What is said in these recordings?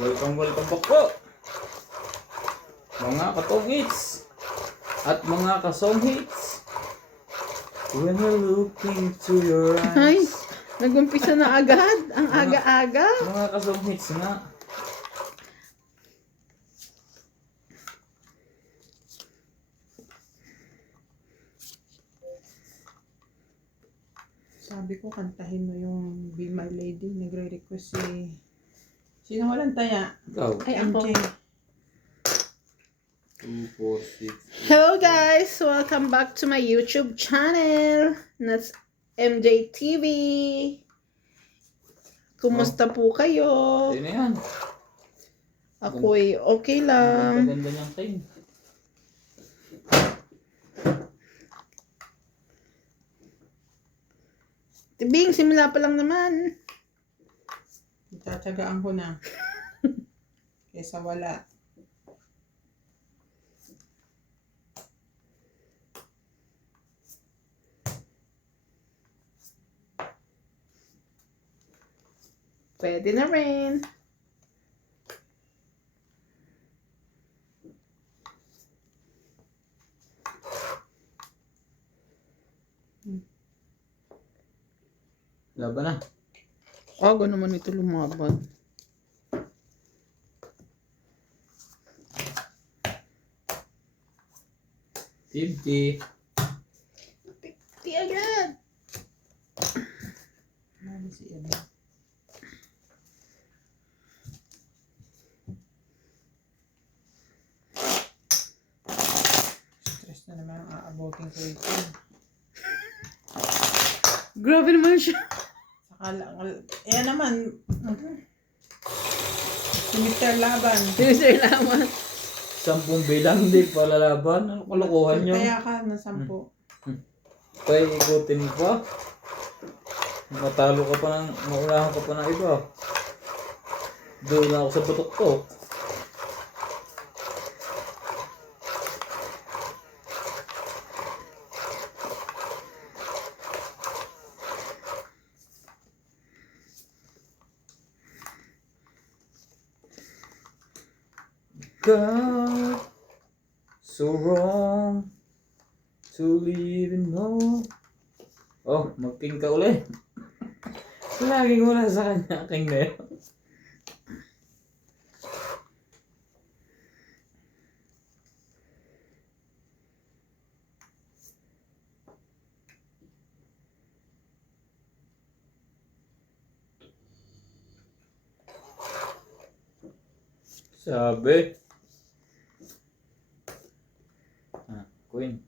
Welcome back po mga katongits at mga kasonghits. When I look into your Ay, eyes. nag-umpisa na agad. Ang aga-aga. Mga kasonghits nga. Sabi ko, kantahin mo yung Be My Lady. Nagre-request si... Sino walang taya? Ikaw. Ay, ako. MJ. 2, 4, 6. Hello guys! Welcome back to my YouTube channel. That's MJ TV. Kumusta po kayo? Ayun na yan. Ako'y okay lang. Ganda niyang time. Tibing, simula pa lang naman. Itatsagaan ko na. Kesa wala. Pwede na rin. Laban na. Aga naman ito lumaban. Tipti. Di agad. Ano si Ella? Stress na naman ang aabotin ko ito. Grabe naman siya. Saka lang... Ayan naman. Si Mr. Laban. Sir Laman. 10 bilang hindi pala laban. Ano kalokohan nyo? Kaya ka na 10. Kaya ikutin pa. Matalo ka pa ng, maunahan ka pa ng iba. Doon na ako sa batok-tok. God, so wrong to live in no. Oh, mag-king ka uli. Laging wala sa kanya, king na yun. Sabi. Queen.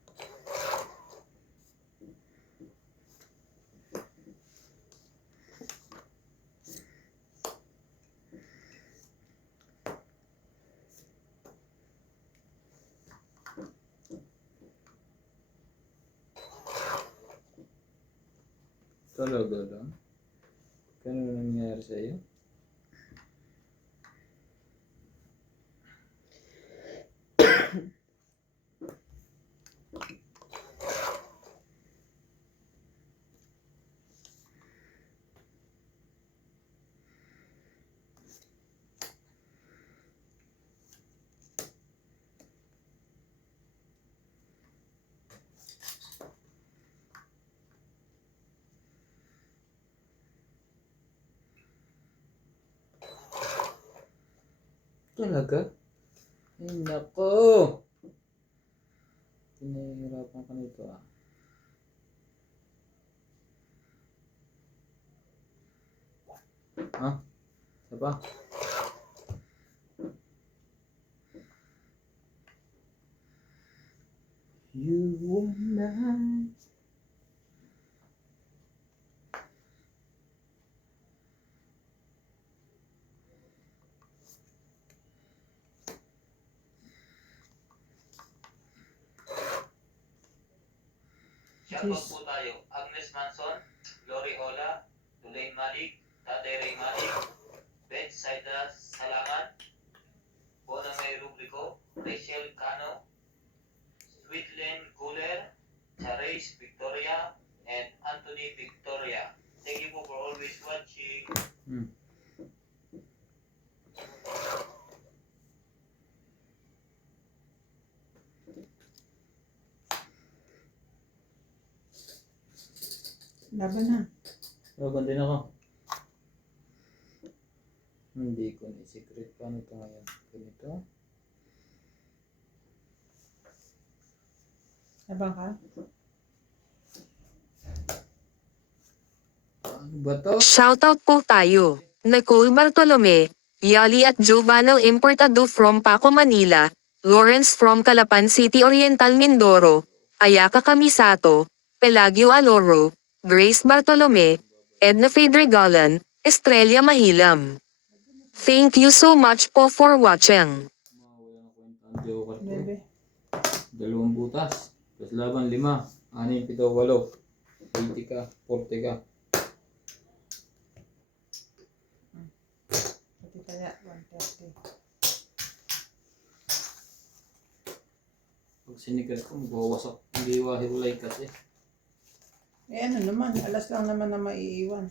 Talaga lang? Kano nangyari sa'yo? Talaga? Ay, nako! Pinahihirapan ka nito ah. Ha? Saba? You and I. Shoutout po tayo. Agnes Manson, Glory Ola, Tulain Malik, Tatay Ray Malik, Beth Saida Salangan, Bona May Rubrico, Rachel Cano, Sweetlen Guler, Charis Victoria, and Anthony Victoria. Thank you po for always watching. Laban na. Laban din ako. Hindi ko ni secret. Paano ito ngayon? Ganito. Laban ka? Ano ba to? Shoutout po tayo. Nicole Bartolome, Yali at Giovanna Importado from Paco, Manila, Lawrence from Calapan City Oriental Mindoro, Ayaka Kamisato, Pelagio Aloro, Grace Bartolome, Edna Fedregalan, Estrella Mahilam. Thank you so much po for watching. Mawala na kwenta ang joker ko. Bebe. 2 butas. Tapos laban 5. 6, 7, 8. 80 ka. 40 ka. Pati kaya 130. Pag sinikat ko, magwawasak. Hindi wahiwalay kasi. Eh ano naman, alas lang naman na maiiwan.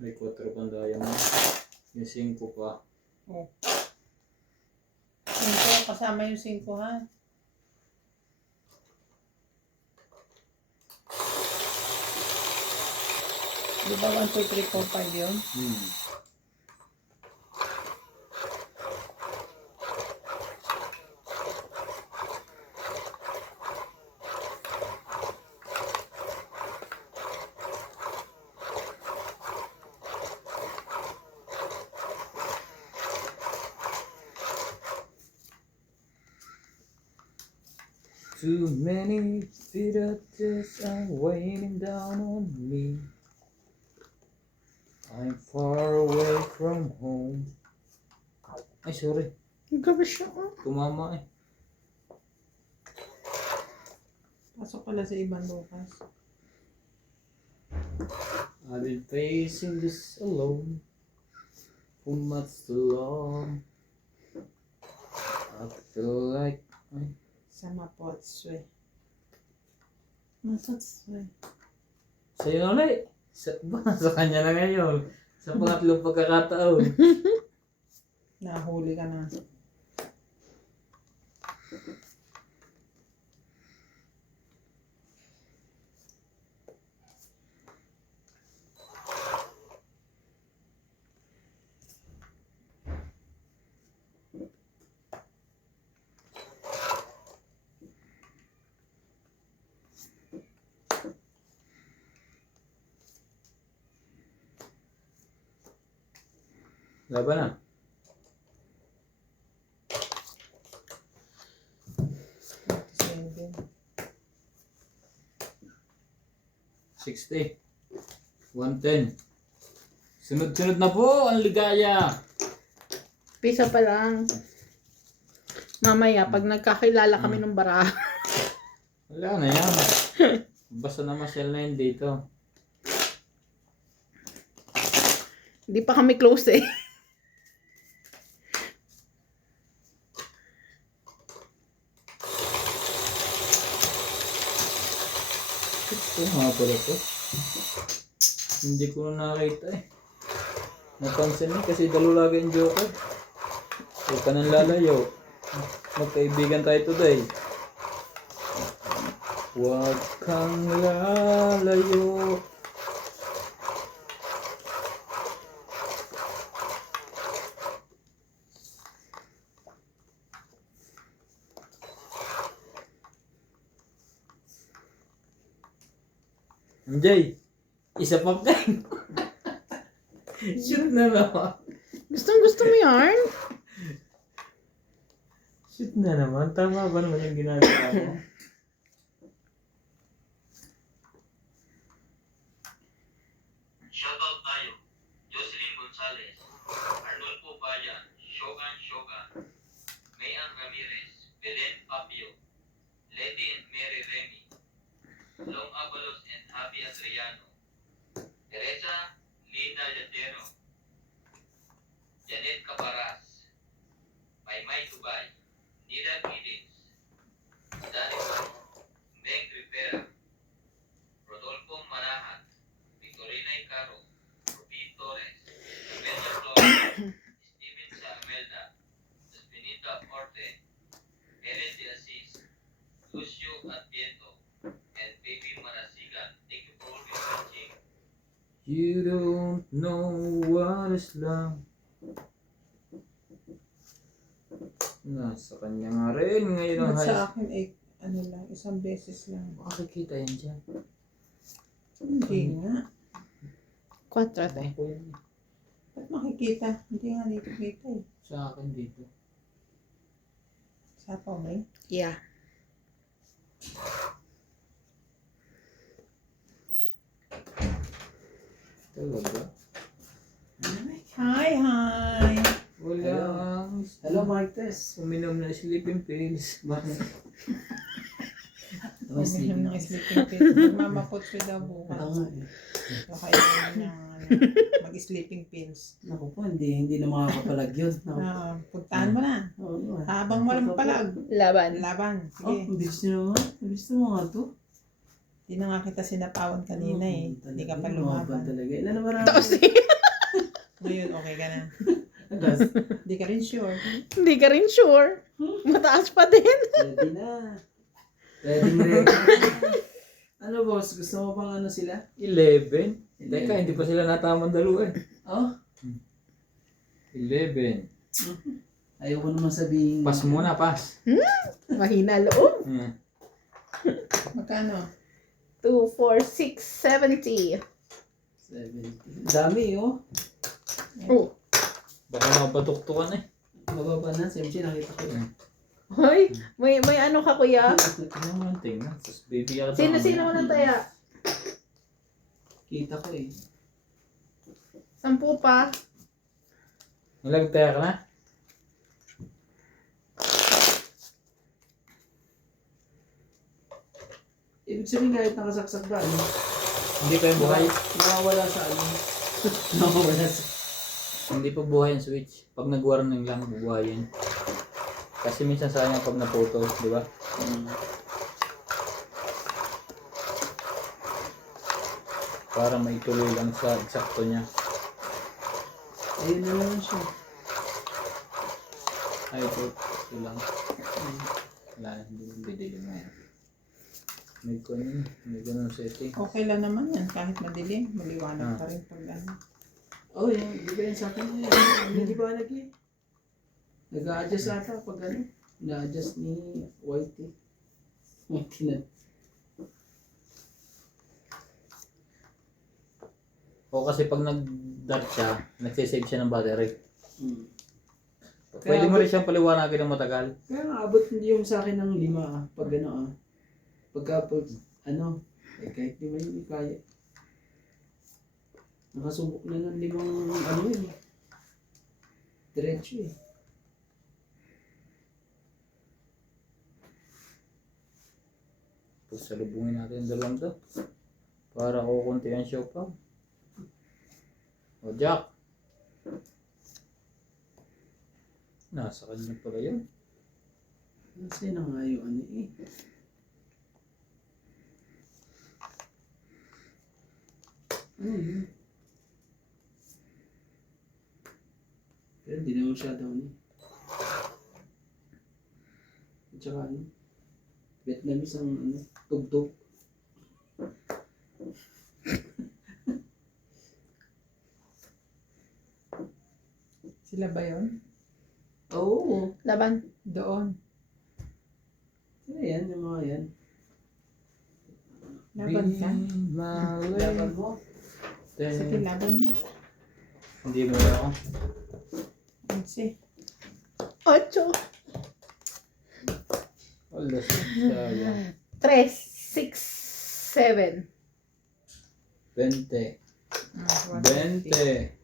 May 4 bandaya mo. Yung 5 pa. Oh. 5 kasama yung 5 ha. Di ba 1, 2, 3, 4, 5 yun? Too many bitters are weighing down on me. I'm far away from home. Ay, sorry. Gabi siya. Tumama eh. Pasok pala sa ibang Lucas. I've been facing this alone for much too long. I feel like Sa Mapotswe. Mapotswe. sa'yo na ulit. Sa kanya na ngayon. Sa pangatlong pagkakataon. Nahuli ka na. Laban na. 27. 60. 110. Sunod-sunod na po ang ligaya. Pisa pa lang. Mamaya, pag nagkakilala kami ng bara. Wala na yan. Basta na masyal na yun dito. Hindi pa kami close eh. Ito nga pala to. Hindi ko na nakita eh. Napansin eh kasi dalo lagi yung joker. Huwag ka nang lalayo. Magkaibigan tayo today. Huwag kang lalayo. MJ, isa pa ka. Shoot na naman. Gusto mo yarn? Shoot na naman. Tama ba naman yung ginagawa mo? Shoutout tayo. Jocelyn Gonzalez, Arnulfo Bayan, Shogan, Mayan Ramirez, Belen Papio, Lady and Mary Remy, Long Avalos and Happy Adriano, Teresa Lina Yadero, Janet Caparas, Maymay Dubai, Nida Giddings, Danny Boy, Meg Rivera, Rodolfo Manahan, Victorina Icaro, Rubin Torres, Amelia Flores, Steven Saamelda, Espinita Orte, Helen de Assis, Lucio at You don't know what is love. Nasa kanya nga rin ngayon ang At high sa school. akin, ano lang, isang beses lang. Makikita yan dyan. Hindi nga. 4 te. Ako yan. Ba't makikita? Hindi nga dito kita eh. Sa akin dito. Sa may. Yeah. Talaga? Hi, hi! Wala. Hello, Martes. Uminom na sleeping pills. Bakit? Uminom ng sleeping pills. Magmamapotso daw bukas. Oo nga eh. So, kailangan niya mag-sleeping pills. Naku po, hindi na makakapalag yun. Naku. Puntahan mo na. Oo, Habang walang palag. Laban. Laban. Oh, Sige. ang bilis nyo naman. Ang bilis mo nga to. Hindi na nga kita sinapawan kanina eh. Hindi ka pa lumaban. Talaga. Ilan na marami? Tapos eh, Ngayon, okay ka na. Agas. Hindi ka rin sure. hindi ka rin sure. Mataas pa din. Ready na. Ready. Ano boss, gusto mo bang ano sila? 11? Teka, hindi pa sila natamang dalawa eh. Oh, 11. ayoko naman sabihin. Pass muna, pass. Mahina loob. Magkano? 2, 4, 6, 70. 70. Dami oh. Oh. Baka mapatuktukan eh. Mababa na, Semchi, nakita ko yun. Hoy, may ano ka kuya? Tingnan mo lang, tingnan. Tapos bibigyan ka Sino mo nang taya? Kita ko eh. 10 pa. Nalagtaya ka na? Ibig sabihin kahit nakasaksak ba, ano? Hindi pa yung buhay. Nakawala sa ano? Nakawala sa... Hindi pa buhay yung switch. Pag nag-warning lang, bubuhay yun. Kasi minsan sayang pag naputol, di ba? Para maituloy lang sa eksakto niya. Ayun na naman siya. Ay, ito lang. Wala na, hindi dilim na yan. May ganun setting. Okay lang naman yan. Kahit madilim, maliwanag pa rin pag ano. Oh, yan. Di ba yan sa akin? Hindi ba lagi? Nag-a-adjust ata pag ano? Na-adjust ni Whitey. Whitey na. O kasi pag nag-dart siya, nagsisave siya ng battery. Hmm. Pwede mo rin siyang paliwanagin ng matagal. Kaya nga, abot hindi yung sa akin ng 5 pag ano Pagka ano, kahit 5 hindi kaya. Nakasubok na ng 5 ano eh. Diretso eh. Tapos salubungin natin yung dalawang to. Para kukunti ang show pa. O Jack. Nasa kanya pala yun. Kasi na nga yung ano eh. Ano yun? Pero hindi naman masyado ano. At saka ano, Vietnamese ang ano, tugtog. Sila ba yun? Oo. Laban. Doon. Ano yan, yung mga yan. Laban ka? Laban mo? Sige, laban mo. Hindi mo ako. Sige. 8. Wala siya. 3, 6, 7. 20. 20.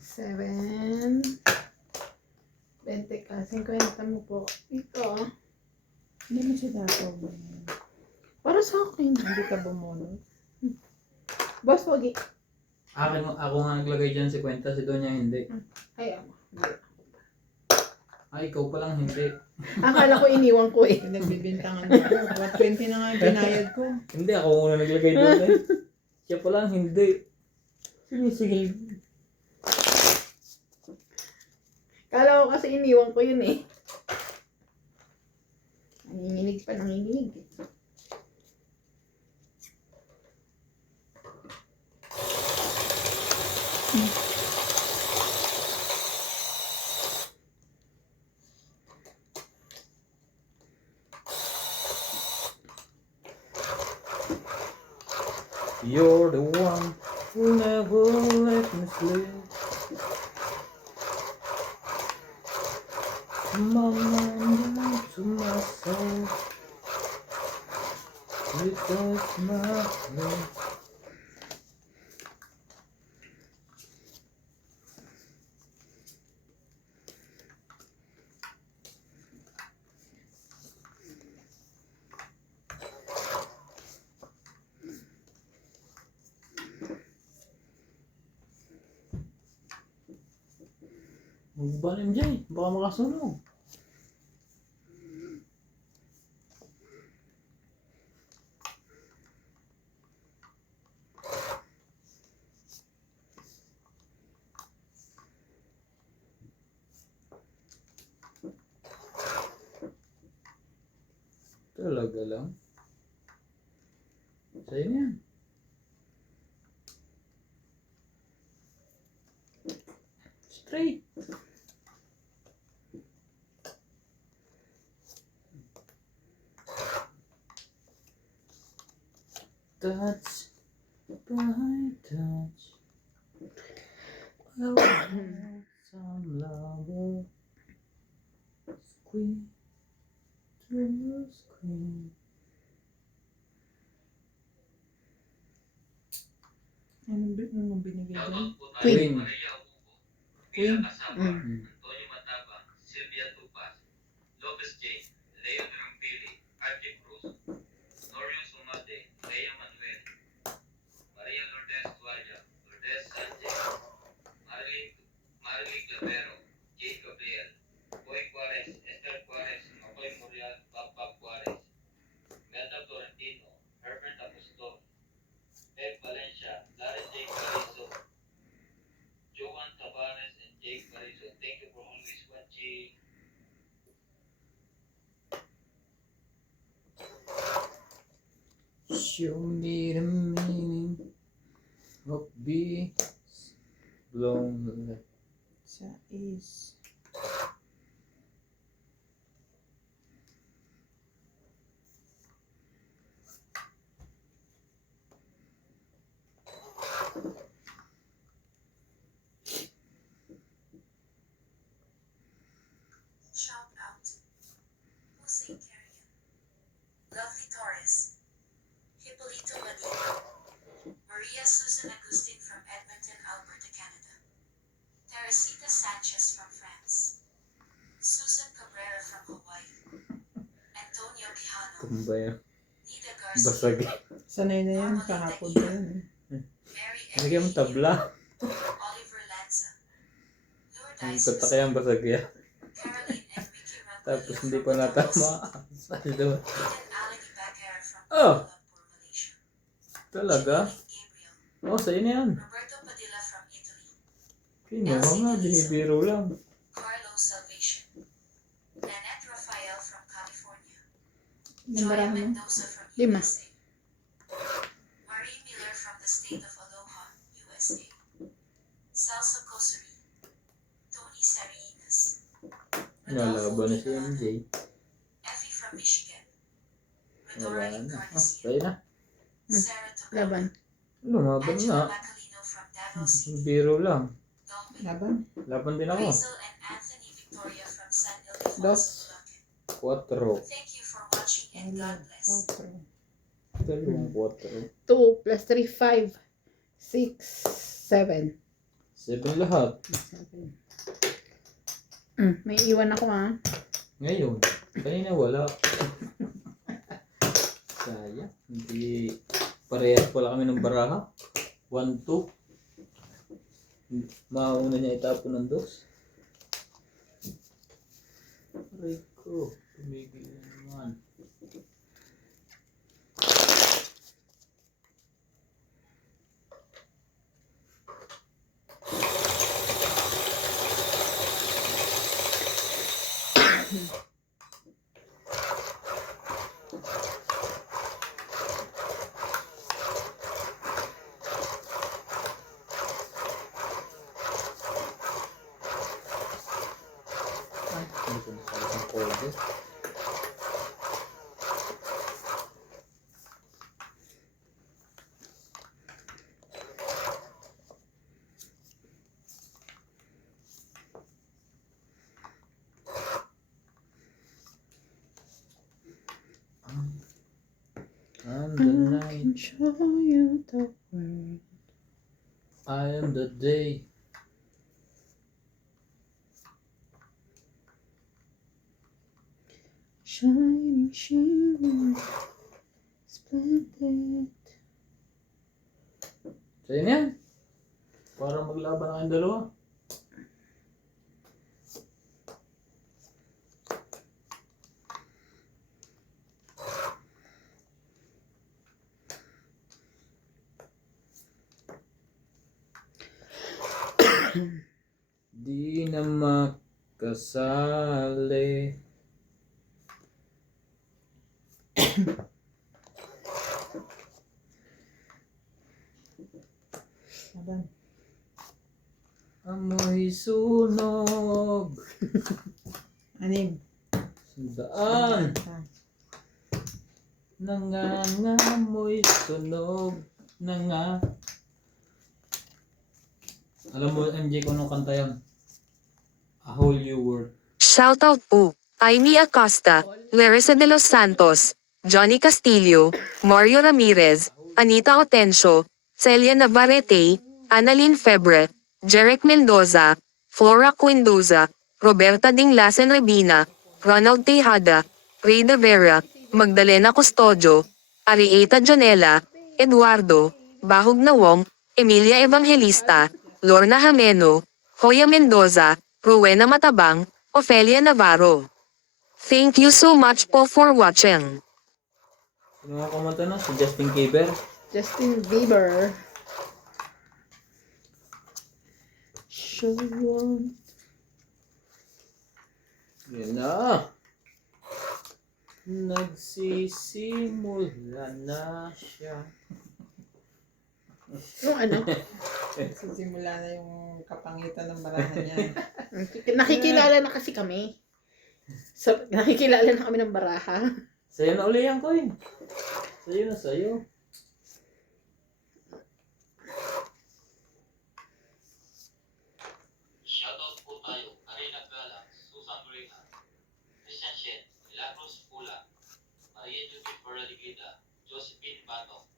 7. 20 ka. 50 mo po. Ito. Hindi mo siya dapat. Para sa akin. Hindi ka bumunod. Boss, wag i- Ako nga naglagay dyan si Kwenta, si Donya hindi. Ay, ako. Ay, ikaw palang hindi. Akala ko iniwan ko eh. Pinagbibintangan mo. 120 na nga yung binayad ko. Hindi, ako muna naglagay doon eh. Siya palang hindi. Sige. Kala ko kasi iniwan ko yun eh. Nanginginig pa, nanginginig. You're the one who never let me sleep. To my mind and to my soul. You touch my lips. Magba MJ, baka makasunog. Talaga lang. Sa'yo na yan. Straight. Touch by touch. I want some love. Squeeze through your screen. Anong binigay dyan? Shoutout po tayo Queen. kay Maria Ubo, bilang kasama, Mm. Antonio Mataba, Sylvia Tupas, Lopez J, Leo Durampili, RJ Cruz, Norio Sumade, Lea Manuel, Maria Lourdes Tuaya, Lourdes Sanchez, Marley Clavero, Jay Gabriel, Boy Juarez, Esther Juarez, Makoy Muriel, Papa Juarez, Melda Florentino, Herbert Apostol, Pep Valencia, Larry J. Carizo, Joan Tavares, and Jake Carizo. Thank you for always watching. Show me the meaning of being blown away. Sa is. Shout out. Jose Carrion. Lovely Torres. Hippolito Medina. Maria Susan Agustin from Edmonton, Alberta, Canada. Teresita Sanchez from France. Susan Cabrera from Hawaii. Antonio Quijano. Kumbaya. Nida Garcia. Basag. Sanay na yan. Kahapon pa yan. Mary Lagyan mo tabla. Oliver Lanza. Ang Lourdes kata kaya ang basag yan. Caroline and Vicky Rancolillo Tapos hindi from pa natama. Batangas. Saan doon? Ethan Alec Bacara from Oh! Kuala Lumpur, Malaysia. Talaga? Gabriel. Oh, sa'yo na yan. Roberto Padilla from Italy. Kinuha nga, binibiro lang. Carlo Salvation. Nanette Rafael from California. Nambara Joya mo? Mendoza from Lima. USA. Marie Miller from the state of Aloha, USA. Celso Cosari. Tony Sarinas. Nalaban na si MJ. Effie from Michigan. Wala Rodora na. Ah, Encarnacion. sa'yo na. Sarah Tocco. Laban. Lumaban Angela nga. Macalino from Davao City. Biro lang. Dolby. Laban? Laban din ako. Hazel and Anthony Victoria from San Ildefonso, Dos. Bulacan. 4. Thank you for watching and God bless. 4. Dalawang 4. 2 plus 3, 5. 6, 7. 7 lahat. May iwan ako Ngayon. Kanina wala. Sayang. Hindi. Parehas pala kami ng baraha. 1, 2. Mauna niya itapon ng 2. Aray ko. Tumigil na naman. pwede. I'm the I night, can show you the world. I am the day. Shining, shimmering, splendid. Sa'yo na yan. Para maglaban na kayong dalawa. Di na makasali. Laban. Amoy sunog. Anim. Sandaan. Ah. Nangangamoy sunog. Alam mo, MJ, kung anong kanta yun? A Whole New World. Shoutout po, Aimee Acosta, Larissa de los Santos, Johnny Castillo, Mario Ramirez, Anita Otencio, Celia Navarrete, Annalyn Febre, Jeric Mendoza, Flora Quindoza, Roberta Dinglasen Rebina, Ronald Tejada, Ray De Vera, Magdalena Custodio, Arieta Jonela, Eduardo, Bahog Nawong, Emilia Evangelista, Lorna Jameno, Hoya Mendoza, Rowena Matabang, Ofelia Navarro. Thank you so much po for watching. Sino nga kumanta na? Si Justin Bieber? Justin Bieber. Show you. Yan na. Nagsisimula na siya. Yung ano? Sisimula na yung kapangitan ng barahan niya. Nakikilala na kasi kami. Nakikilala na kami ng baraha. Sa'yo na uli yan, Coin. Sa'yo na, sa'yo. Shoutout po tayo. Karina Gala, Susan Reyna, Christian Shen, Milagros Pula, Maria Judith Ferraligida, Josephine Bato,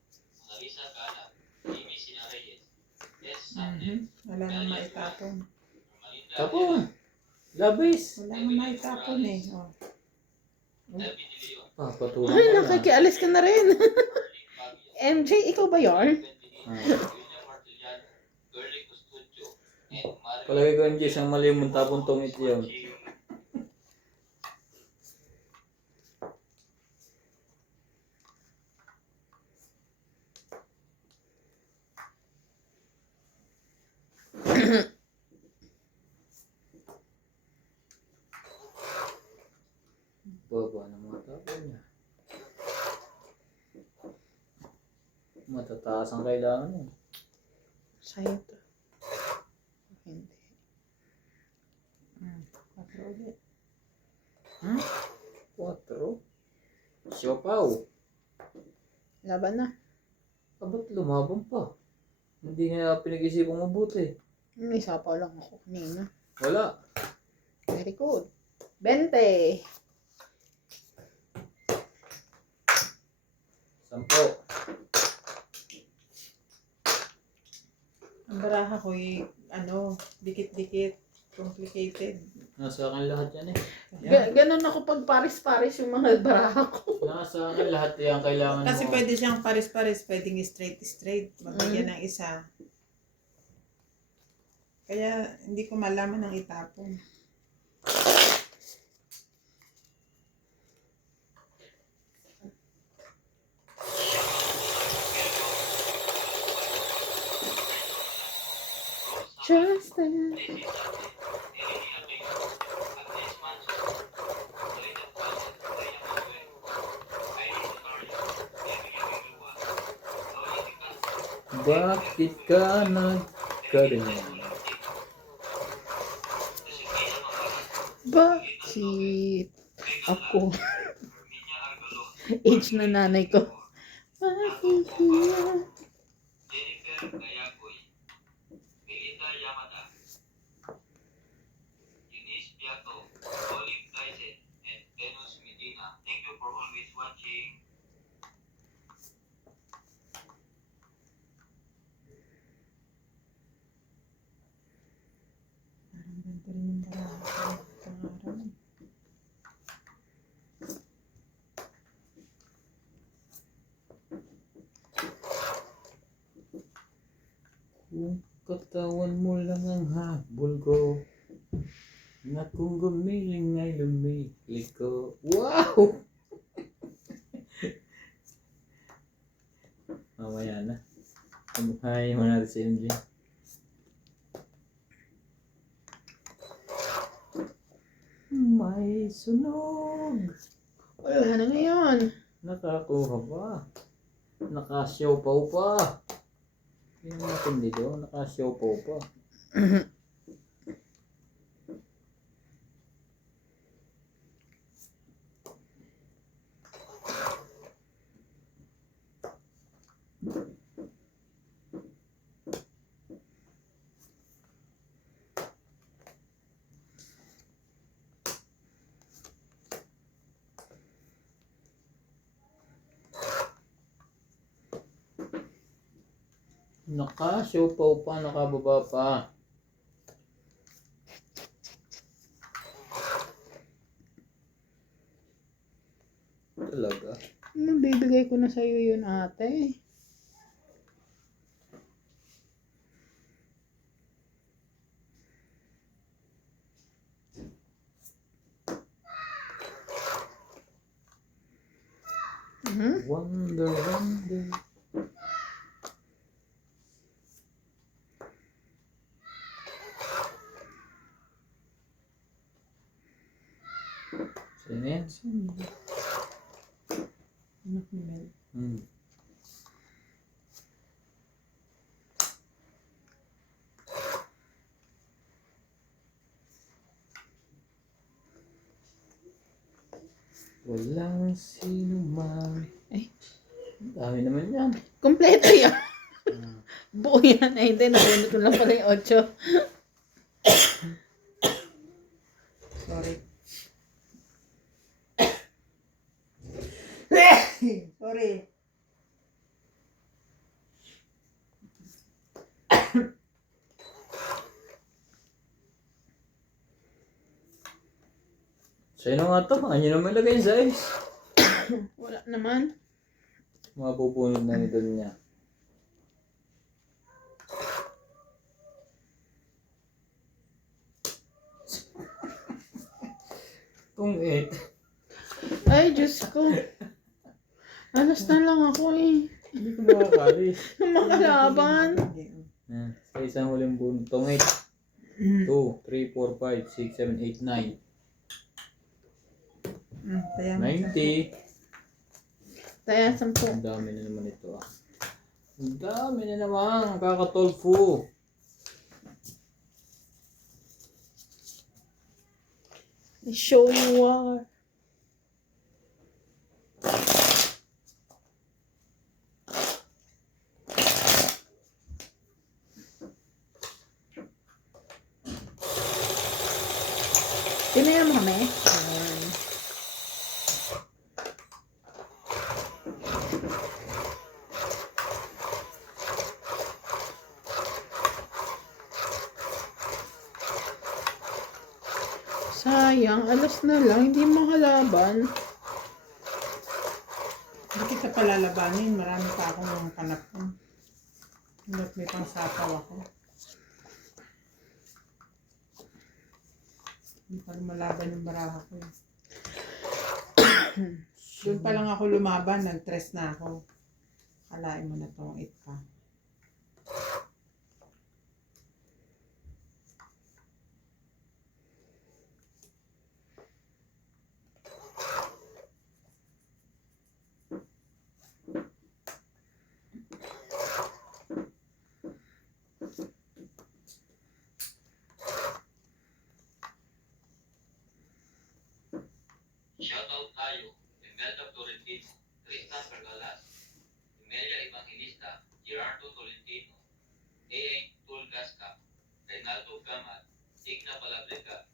Larissa Gala, Amy Sina Reyes, S. Sander, Wala na maitapon. Malinda Tapon. Labis. Wala na maitapon eh. Oh. Elvin De Leon, Papatulang Ay, ka na. nakikialis ka na rin. Bagyo, MJ, ikaw ba yarn? William Martiliano, Girly Custodio, and Mario Palagi ko, MJ, siyang mali yung tapon tong ito yun. Baba ng mga tapon niya. Matataas ang kailangan niya. Sa'yo to. Hindi. Patro ulit. 4. Siopaw. Laban na. Ba't lumabang pa? Hindi nga pinag-isipang mabuti. May sapaw lang ako kanina. Wala. Very good. 20. 10. Ang baraha ko dikit-dikit. Complicated. Nasa akin lahat yan eh. Ganon ako pag paris-paris yung mga baraha ko. Nasa akin lahat yan kailangan Kasi mo. pwede siyang pares-pares, pwedeng straight. Magbigyan ng isa. Kaya hindi ko malaman ang itapon. Justin. Bakit ka nagkaganyan? Bakit? Ako. Herminia Argalon, Age na nanay ko. Jennifer Gayagoy, Melita Yamada, Eunice Piato, Olive Tyson, and Venus Medina. Thank you for always watching. Parang ganito rin yung baraha ko. Pangaral. Kung katawan mo lang ang habol ko, na kung gumiling ay lumiliko. Wow! Mamaya na. Kamukhain mo natin si MJ. May sunog! Wala na ngayon. Nakakuha pa. Nakasyopaw pa. Hindi natin dito. Nakasyopaw pa. Nakasyopaw pa. Nakababa pa. Talaga. Bibigay ko na sa'yo yun, ate. Wonder, wonder. Sino yan? Anak ni Mel. Walang sino man. Ay. Ang dami naman yan. Kompleto yan. Buo yan. Ay, hindi. Nabunod ko lang pala yung 8. Sorry. Sorry. Sino nga to? Ano nyo naman lagay sa ice? Wala naman. Mapupunod na nito niya. Kung 8. Ay, Diyos ko. Alas na lang ako eh. Hindi ko makakali. Makalaban. Sa isang huling buntong 8. 2, 3, 4, 5, 6, 7, 8, 9. Kaya mo. 90. Kaya 10. Ang dami na naman ito ah. Ang dami na naman. Kakatolfo. Show you are. Tinaya mo kami? Sayang, alas na lang, hindi makalaban. Hindi kita palalabanin. Marami pa akong panapon. Hanggat may pangsapaw ako. Hindi pa lumalaban yung baraha ko. Doon pa lang ako lumaban. Nag-stress na ako. Kalain mo na itong 8 pa. Siya Tayo, Imelda Tolentino, Tristan Cargalas, Emilia Evangelista, Gerardo Tolentino, A.A. Tulgasca, Reynaldo Gamat, Digna Balabreca,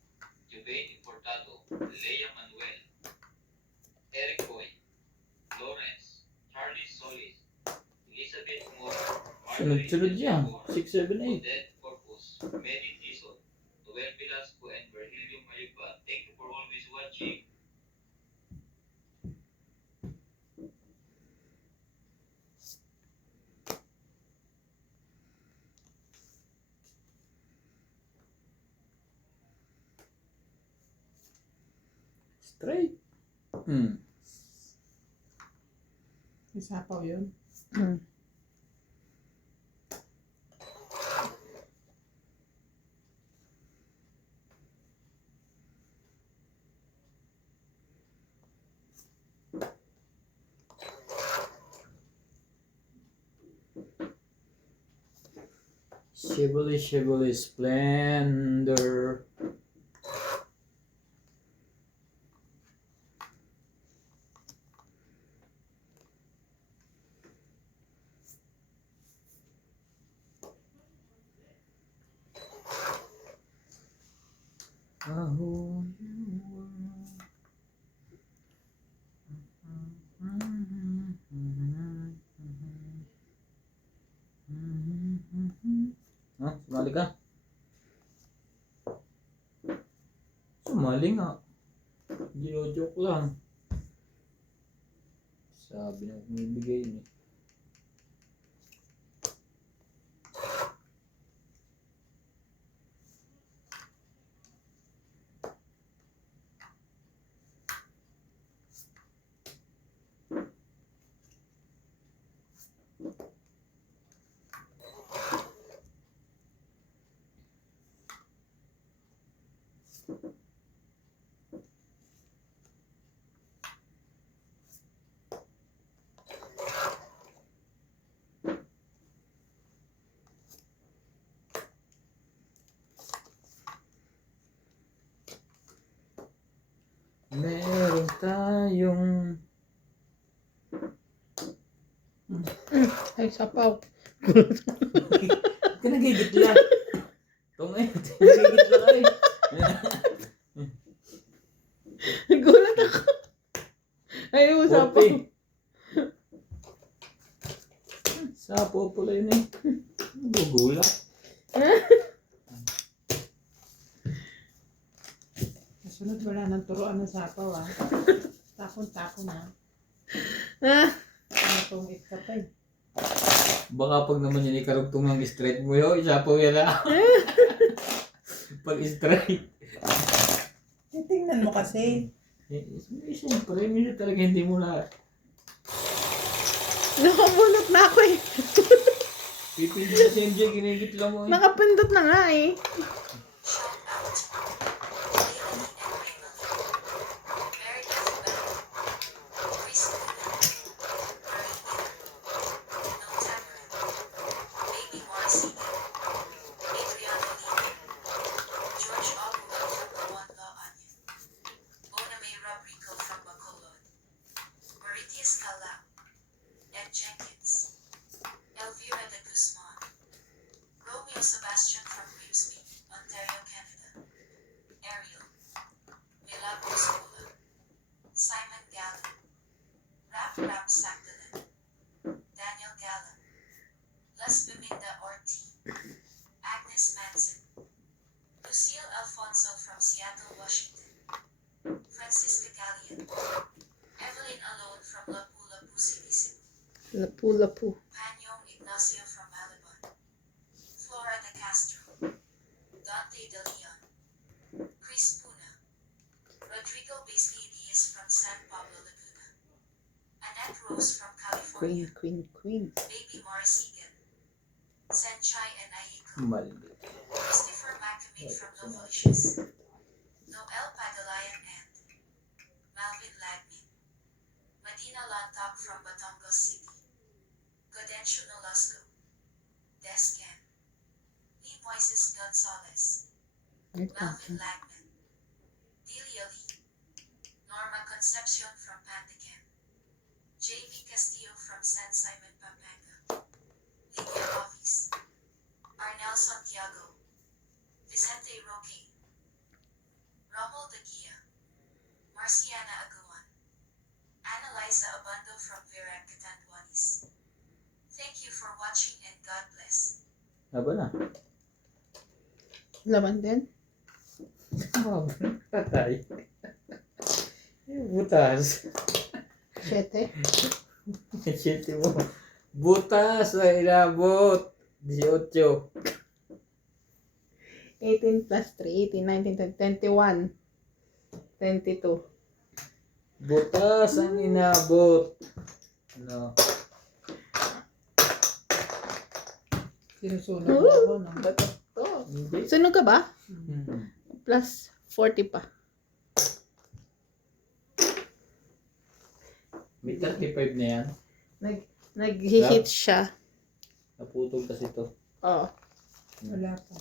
Jubain Importado, Lea Manuel, Eric Boy, Lawrence, Charlie Solis, Elizabeth Mora, Sunod-sunod yan. 6, 7, 8. Odette Corpus, Medi Tison, Noel Velasco, and Virgilio Mayupa. Thank you for always watching. Straight. Hmm. Isapaw yun. Chevrolet Splendor. Oh, ha? Sumali ka? Sumali nga. Gino-joke lang. Sabi na kumibigay niya. Meron tayong Ay, sapaw. ka nagigitla. Tungay, nagigitla ka eh. Gulat ako. Ay, sapaw. Kopi. Sapo pala yun eh. Gugulat. Kasunod wala nang turuan ng sapaw ah. Tapon-tapon ah. Ah, Ano itong ikatay? Baka pag naman yun ikarugtong ng straight mo yun, isapo yan na. Pag straight. Titingnan mo kasi. Siyempre, minsan talaga hindi mo na nakabunot na ako eh. pipili na si MJ, ginigitla mo eh. Nakapindot na nga eh. Jenkins, Elvira de Guzman, Romeo Sebastian from Grimsby, Ontario, Canada, Ariel, Milagros Cola, Simon Gallen, Rap Sagdalin, Daniel Gallen, Les Biminda Orti, Agnes Manson, Lucille Alfonso from Seattle, Washington, Francisca Gallian, Evelyn Alone from Lapu-Lapu City, Cebu, Lapu-lapu. Panyong Ignacio from Malibon, Flora de Castro, Dante de Leon, Chris Puna, Rodrigo Beasley Diaz from San Pablo, Laguna, Annette Rose from California, Queen. Baby Morris Egan, Senchai and Aiko, Mali. Christopher McCamey from Novolicious, Noel Padalayan and Malvin Lagmin, Medina Lantok from Batangas City, Godencio Nolasco, Descan, Lee Moises Gonzalez, Malvin Lagman, Delia Lee, Norma Concepcion from San Simon, Pampanga. Lydia Office. Arnel Santiago. Vicente Roque. Rommel Daguia. Marciana Aguan. Annalisa Abando from Verac, Catanduanes. Thank you for watching and God bless. Aba na. Laman din. Patay. Butas. 7. Siyete mo. Butas ay inabot. 18. 18 plus 3, 18, 19, 21, 22. Butas ang inabot. Ano? Sinusunod mo ako, no? Bato to. Hindi. Sunod ka ba? Hmm. Plus 40 pa. May 35 na yan. Nag-hit siya. Naputol kasi to. Oh. Wala pa.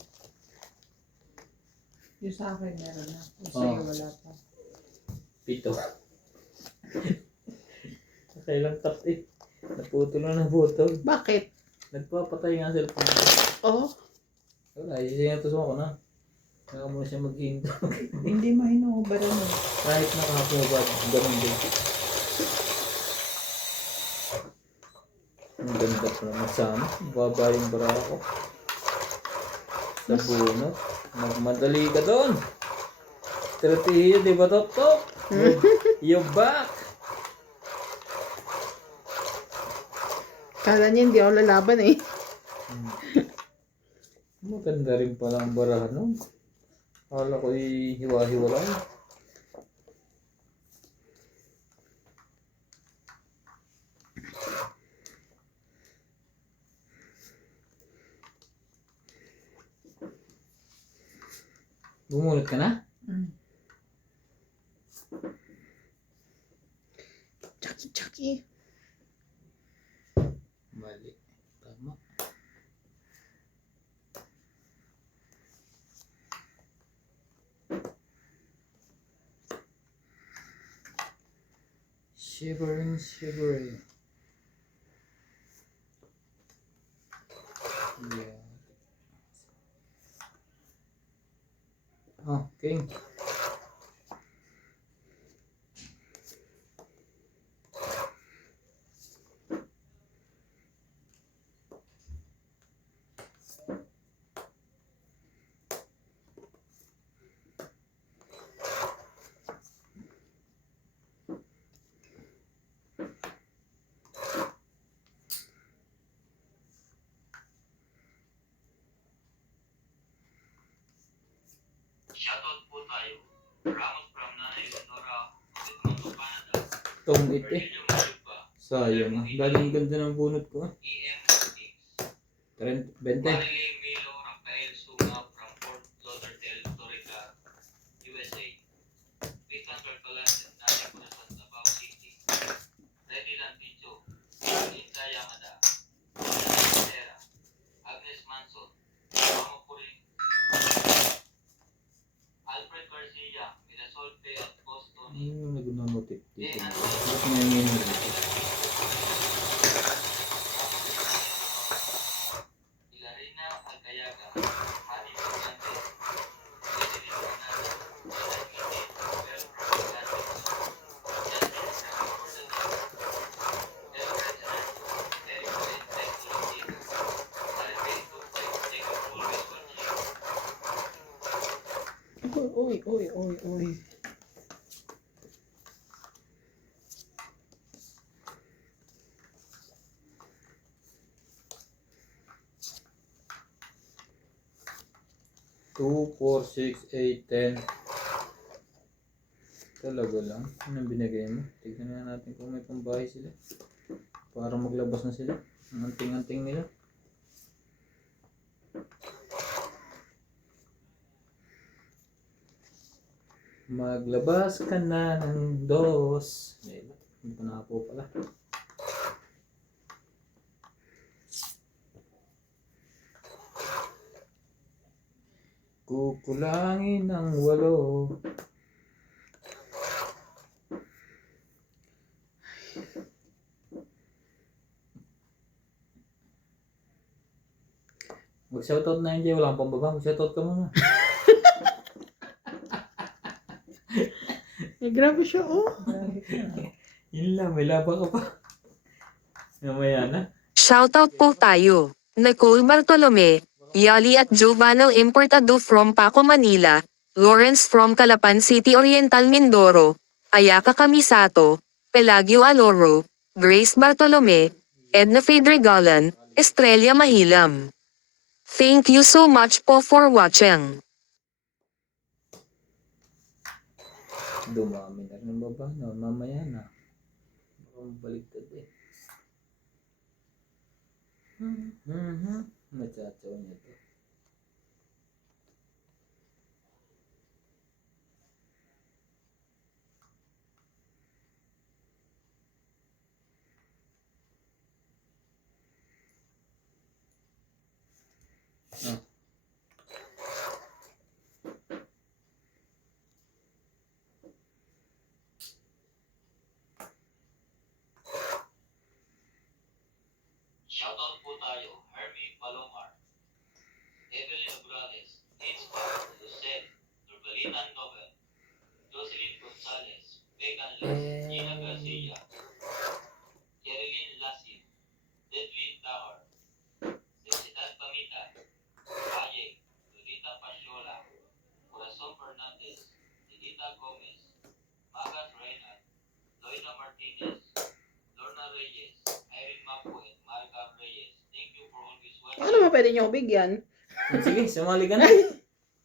Yung sa akin meron na. Yung sa'yo Oh. wala pa. 7. Kailang cut eh. Naputol na naputol. Bakit? Nagpapatay nga ang cellphone ko. Oh. Wala, isisingatos mo ko na. Kaya mo na siya maghinto. Hindi mahinuhubaran mo. Kahit nakakapubad, ganun din. Ang ganda pa naman sana. Baba yung bara ko. Sa bunot. Magmadali ka doon. Estratehiya, di ba, Toto? You're back. Kala niya hindi ako lalaban eh. Maganda rin pala ang barahan nun. Akala ko hiwa-hiwalay. Bumunot ka na? Chucky. Mali. Tama. Shivering, shivering. Yeah. Oh, king. Shoutout po tayo. Ramos from Nanay Leonora, Edmondo, Canada. Tong ite. Virgilio Malupa, Sayang. Galing ganda ng bunot ko. EM Martins. 20. Marilyn Milo Rafael Suma from Fort Lauderdale, Florida, USA. Ethan Bertolan and Nanay Corazon, Davao City. Reddy Lanticho, Linda Yamada, Ana Herrera, Agnes Manson, Mama Puring, Alfred Garcia, Minasolpe at Boston. Ano nagnamotik dito? Jehan Ba't ngayon Hilarina Alcayaga, Hani Fernandez, Evelyn Fernandez, Bel Fernandez, Justin from Portland, El Resident, Eric Wayne, Tech Lodin, Alberto, Jacob always watching. Uy. 2, 4, 6, 8, 10. Talaga lang. Anong binigay mo? Tignan na natin kung may pambahay sila. Para maglabas na sila. Ang anting-anting nila. Maglabas ka na ng dos. Hindi pa na po pala. Kukulangin ng 8. Mag-shoutout na yun, Jay. Wala kang pambaba. Mag-shoutout ka muna. Eh, grabe siya, oh. Yun lang, may laban ka pa. Mamaya na. Shoutout po tayo. Nicole Bartolome, Yali at Giovanna Importado from Paco, Manila, Lawrence from Calapan City Oriental, Mindoro, Ayaka Kamisato, Pelagio Aloro, Grace Bartolome, Edna Fedregalan, Estrella Mahilam. Thank you so much po for watching. Dumami na rin ang baba. No, mamaya na. Baka mabaligtad eh. Matsatsaw niya to. Ah. Shoutout po tayo, Hermie Palomar, Evelyn Obrales, Itzpa, Lucet, Nurbalitan Nobel, Jocelyn Gonzalez, Megan Les, Gina Garcia, Jerilyn Lasin, Deadly Tower, Felicidad Pamita, Valle, Lolita Pasiola, Corazon Fernandez, Edita Gomez, Magas Reynard, Loida Martinez, Lorna Reyes, Irene Mapu, and Marga Reyes. Thank you for always watching. Ano naman pwede niyo ako bigyan? Sige, sumali ka na.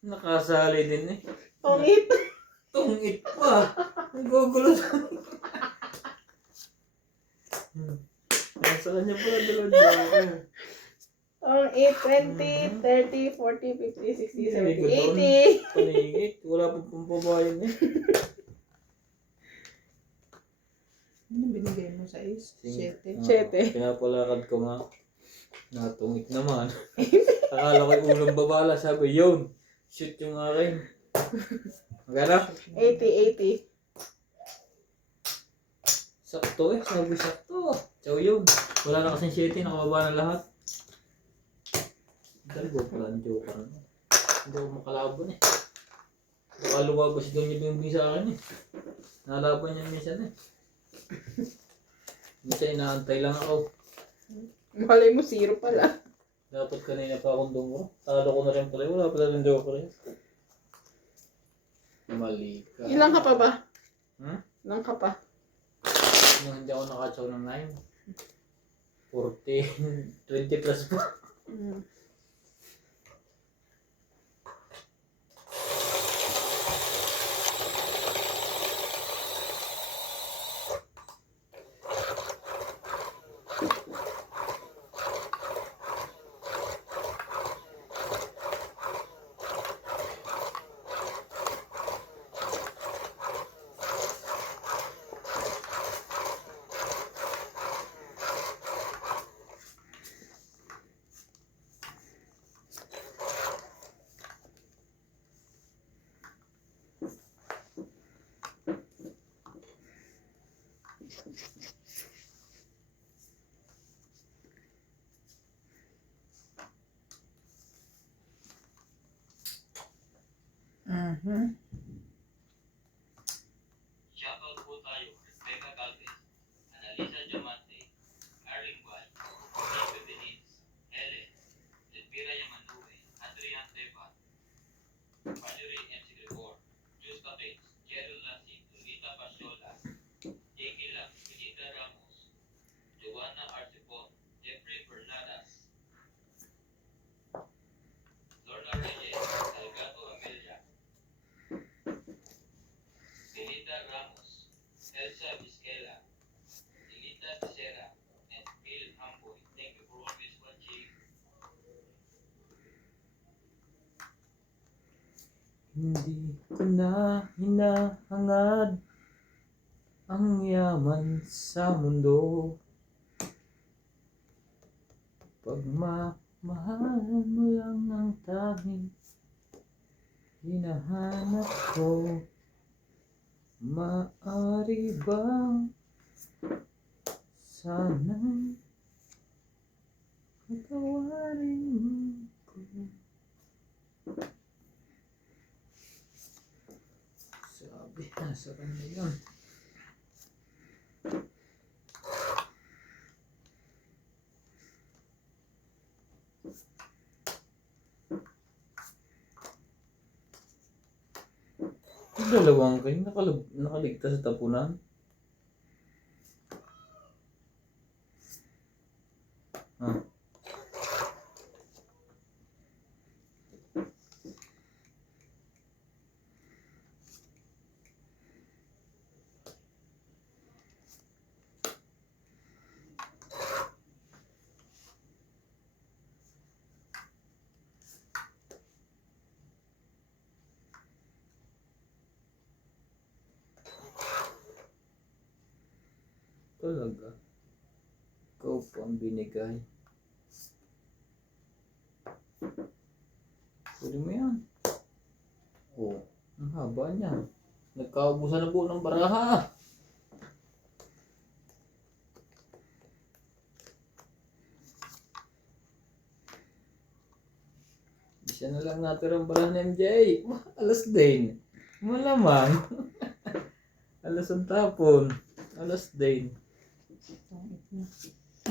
Nakasali din eh. Pangit. Tungit pa. Nagugulo sa Nasa kanya pala dalawang joker. Ang 8, 20, 30, 40, 50, 60, 70, 80. Paningit. Wala pang pampabayan eh. Ano binigay mo sa is? 7. Siyete. Pinapalakad ko nga. Natungit naman. Akala ko yung ulang babala. Sabi, yun. Shoot yung akin. Magana? 80, 80. Sakto eh. Sabi sakto. Chow yun. Wala na kasing 7. Nakababa na lahat. Dalawa pala ang joker. Hindi ako makalaban eh. Baka lumabas doon yung bingbing sa akin eh. Nalaban niya minsan eh. Minsan inaantay lang ako. Malay mo, zero pala. Dapat kanina pa akong dungo. Talo ko na rin pala. Wala pala rin joker eh. Mali ka. Ilang ka pa ba? Hmm? Ilang ka pa? Nung hindi ako nakatsaw ng 9. 14. 20 plus pa. Mm. Shoutout po tayo, Rebecca Galvez, Annalisa Diamante, Arling Guay, Nico Denise, Helen, Elvira Yamanue, Adrian Tepa, Valerie MC Gregor, Jus Capes, Cheryl Lassi, Lolita Pasiola, Jackie Lam, Benita Ramos, Joanna Arcipon, Jeffrey Bernadas, Lorna Reyes, Delgado Amelia, Benita Ramos, Elsa Vizquela, Elita Becerra, and Bill Amboy. Thank you for always watching. Hindi ko na hinahangad ang yaman sa mundo. Pagmamahal mo lang ang tanging hinahanap ko. Maari bang sana'y patawarin mo ko? Nasa kanya yun. Yung dalawang kayo nakaligtas sa tapunan. Ah. Talaga. Ikaw po ang binigay. Pwede mo yan. Oh, ang haba niya. Nagkaubusan na po ng baraha. Isa na lang natin ang baraha ni MJ. Alas din. Malamang. Alas ang tapon. Alas din.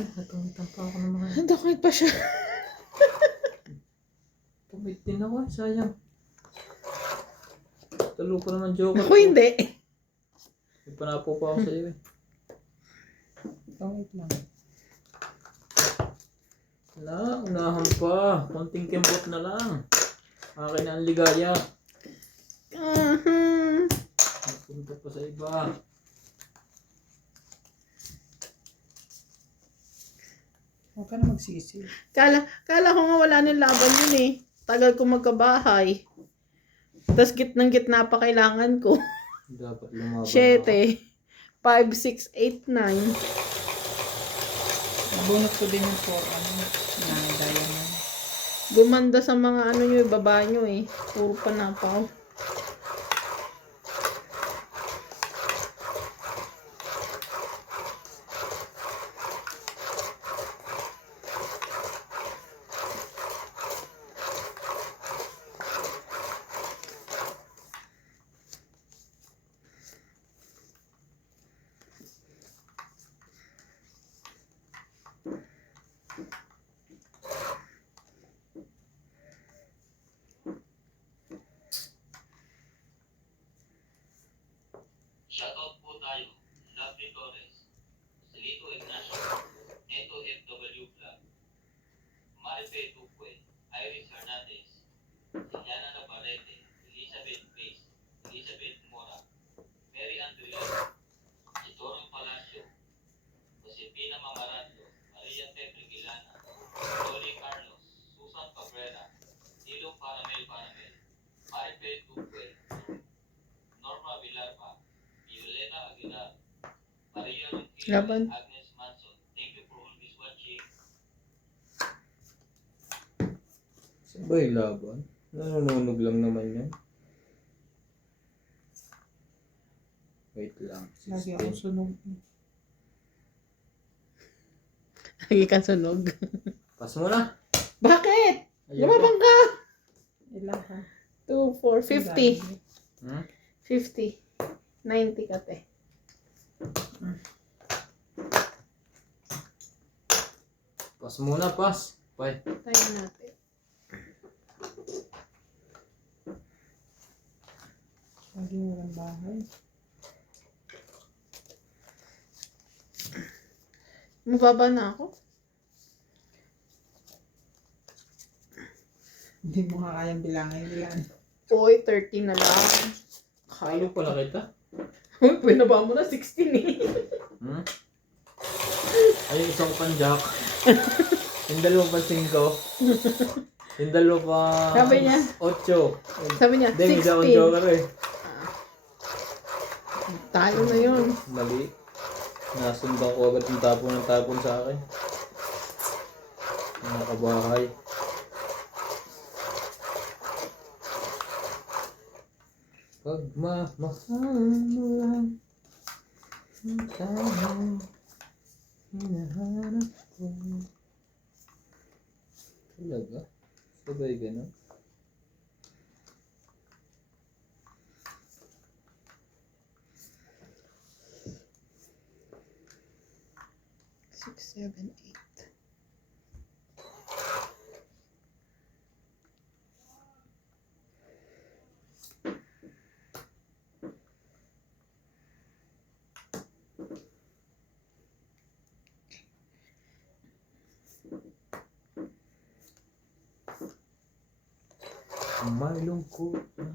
Natungitan pa ako ng mga... Dakit pa siya. Tumit din ako. Sayang. Talo pa naman joker. Ako hindi. May panapo pa ako sa iyo eh. Wait lang. Wala, unahan pa. Konting kembot na lang. Akin na ang ligaya. Napunta pa sa iba. Huwag ka na magsisi. Kala ko nga wala nang laban yun eh. Tagal ko magkabahay. Tapos gitnang-gitna pa kailangan ko. Dapat lumaban 7, 5, 6, 8, 9. Nabunot ko din yung 4 na diamond. Gumanda sa mga ano nyo, baba nyo eh. Puro panapaw. Shoutout po tayo. Lovely Torres. Silito Ignacio. Neto FW Vlog. Marife Duque. Iris Hernandez. Yana Navarrete. Elizabeth Pace. Elizabeth Mora. Mary Andrea. Itorong Palacio. Josepina Mamaranto. Maria Pepe Gilana. Dolly Carlos. Susan Cabrera. Tilo Paramel. Marife Duque. Norma Villarpa. Violeta Aguilar, Maria Ronquillo, Laban. Agnes Manson. Thank you for always watching. Sabay laban. Nanununog lang naman yan. Wait lang. Lagi ako 16. sunog. Lagi kang sunog. Pas mo na. Bakit? Ayun Lumabang ka. Ilan ka? 2, 4, 50. Hmm? 50. 90 ka te. Pas muna, pas. Bye. Tayo natin. Lagi walang bahay. Mababa na ako. Hindi mo nga kayang bilangin ilan. Uy, 30 na lang. Kalo pala kita. Uy, pinaba mo na 16 eh. Hmm? Ay, isang panjak. Yung dalawa pa 5. Yung dalawa pa... Sabi niya. 8. Sabi niya, Hindi, may akong 16. joker eh. Talo na yun. Mali. Nasundan ko agad yung tapon sa akin. Mga kabahay. Pagmamahal mo lang ang tao hinahanap ko. Talaga? Sabay ganun? 7, 8. May lungkot na.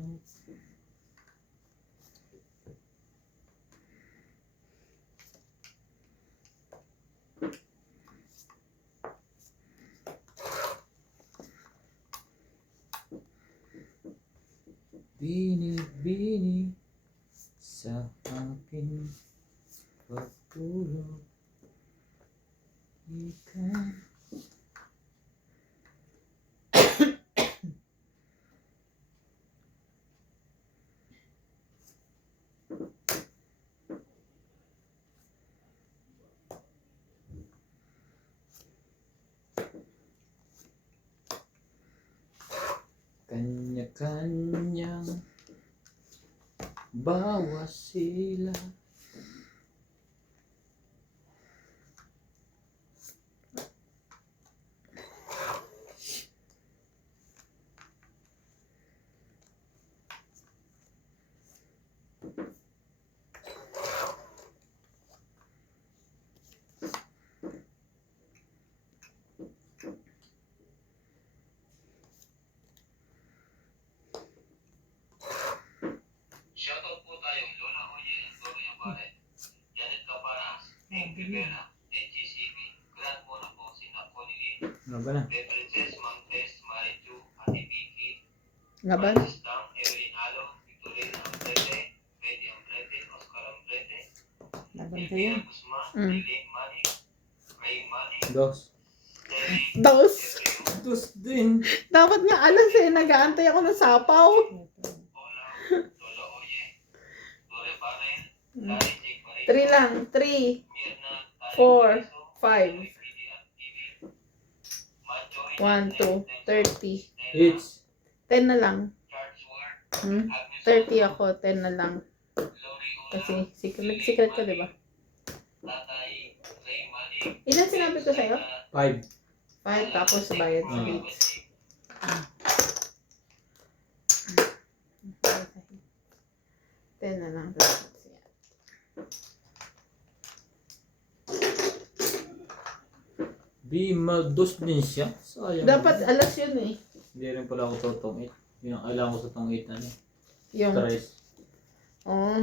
Bini-bini sa aking pagtulog. Ikaw. Kanya-kanyang bawas sila. Shoutout po tayo, Lola Oye and Gloria Barret, Janet Caparas, Hank Rivera, HCCB, Grant Mona po, Sina Connie, Ano ba na? Princess, Mang Tess, Marichu, Ate Vicky, Nga ba? Francis Dang, Evelyn Alo, Victorina Ambrete, Betty Ambrete, Oscar Ambrete, Laban kayo. Elvira Guzman, Mm. Eileen Manning, Ray Manning, Dos. Terry, Dos. Efreo, Dos din. Dapat nga alas eh. Nag-aantay ako ng sapaw. Olaw, Lola Oye, Dore Barret, Larry Jake Barreto, 3 lang. 3, Mirna, Tarek 4, Bariso, 5. Joey PDR TV, Manjoy, 1, 2, 30. Each. 10 na lang. Charles Ward, Hmm? Agnes 30 ako. 10 na lang. Lori Una, Kasi secret ka, di ba? Tatay, Ray Manning, Ilan sinabi ko sa'yo? 5. 5 tapos bayad sa Ah. beats. 10 na lang. Di maldos din siya. Sayang. Dapat alas yun eh. Hindi rin pala ako totong 8. Yun ang alam ko sa tong 8 ano. Yung, Tres. oh,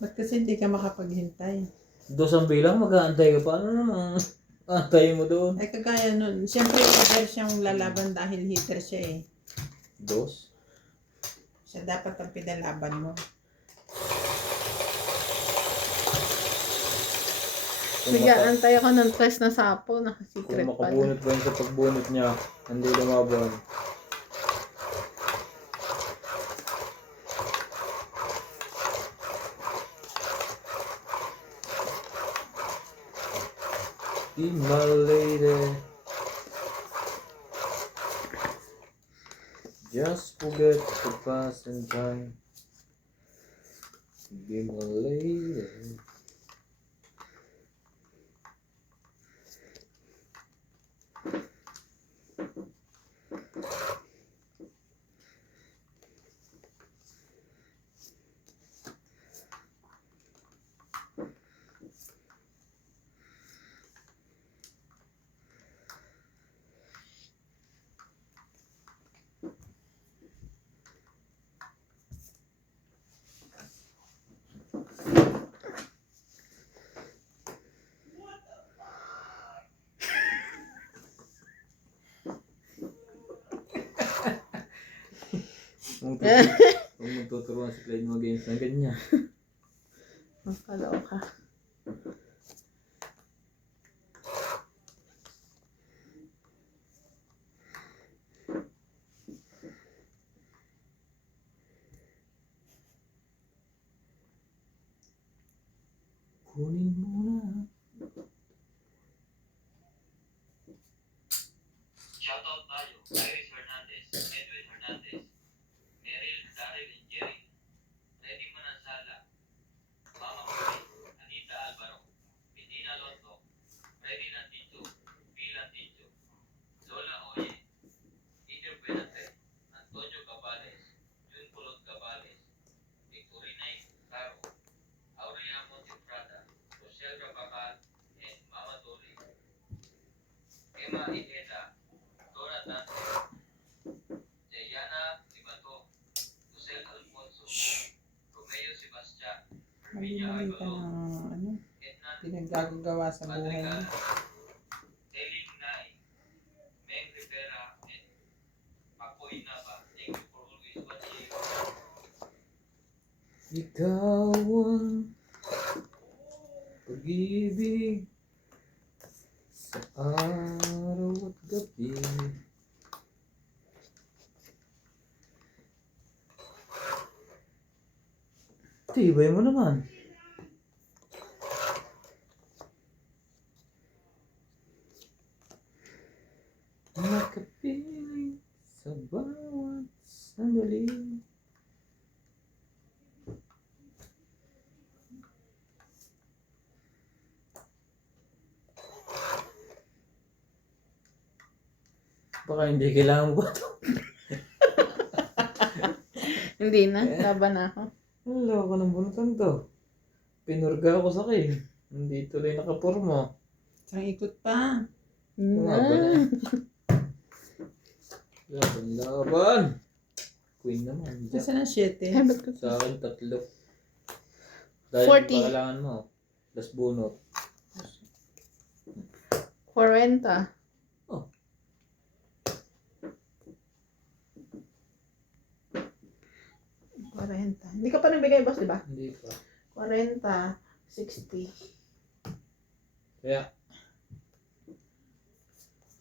Ba't kasi hindi ka makapaghintay? Dos ang bilang, mag-aantay ka pa. Ano namang antay mo doon? Ay kagaya nun, siyempre hitter siyang lalaban dahil hitter siya eh. Dos? Siya dapat ang pinalaban mo. nag-aantay ako ng test na sapo. Kung Naka-secret pala. makabunot ba yun sa pagbunot niya, hindi lumaban. Be my lady. Just forget the past and time. Be my lady. Huwag magtuturuan si Clyde mo games na ganyan. Makaloka. Kunin mo na. Shoutout tayo, Iris Hernandez, Edwin Hernandez, Meryl, Daryl, and Jerry, Freddy Manansala, Mama Mori, Anita Alvaro, Medina Loto, Freddy Mali-mali ka ng ano, pinaggagawa sa buhay mo. Telling Nai, Meg Rivera, and Akoy Nava. Thank you for always watching. Ikaw ang pag-ibig sa araw at gabi. Tibay mo naman. Nakapiling sa bawat sandali. Baka hindi kailangan mo ba ito? Hindi na, laban na ako. Wala ko ng bunutan to. Pinurga ako sa akin. Hindi tuloy nakapurma. Isang ikot pa. Laban na. Laban, laban. Queen naman. Kasi na 7. Ay, ba't ko? Sa akin, 3. Dahil 40. pa kailangan mo. Das bunot. 40. Oh. Hindi ka pa nagbigay, boss, di ba? Hindi pa. 40, 60, Kaya,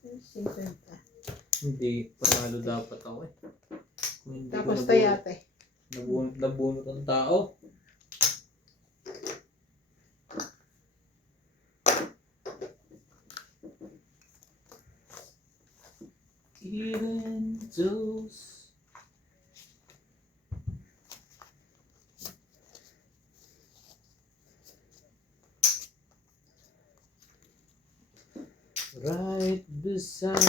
50. hindi panalo dapat ako eh. Kung hindi Tapos ko tayate. nabunot ang tao. Even those right beside